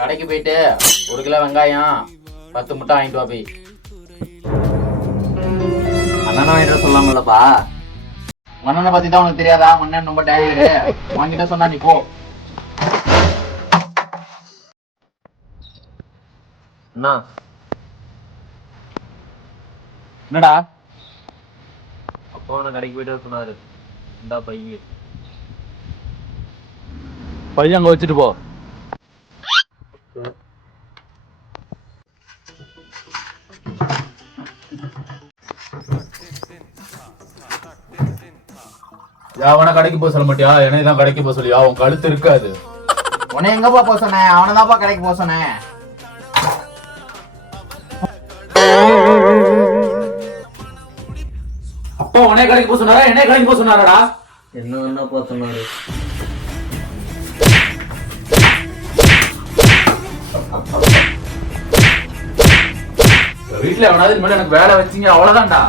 கடைக்கு போயிட்டு 1 கிலோ வெங்காயம் 10 முட்டை வாங்கிட்டு வா போய். அண்ணனை வாங்கிட்டு சொல்லாமல்லப்பா. மண்ணனை பத்தி தான் உனக்கு தெரியாதா? மண்ணன் ரொம்ப டேஞ்சரு. வாங்கிட்ட சொன்னா நீ போ. அண்ணா என்னடா? அப்பா நான் கடைக்கு போயிட்டு சொன்னாரு, இந்தா பையன். பையன் அங்க வச்சுட்டு போ. அவனை கடைக்கு போக சொல்ல மாட்டியா? என்னை தான் கடைக்கு போக சொல்லியா? அவன் கழுத்து இருக்காது. உன்னை எங்கப்பா போக சொன்னேன்? அவனை தான்ப்பா கடைக்கு போக சொன்னேன். அப்பா உன்னை கடைக்கு போக சொன்னாரா என்னை கடைக்கு போக சொன்னாரடா? என்ன போக சொன்னாரு? வீட்டுல எவனாவது இனிமேல் எனக்கு வேலை வச்சீங்க அவ்வளவுதான்டா.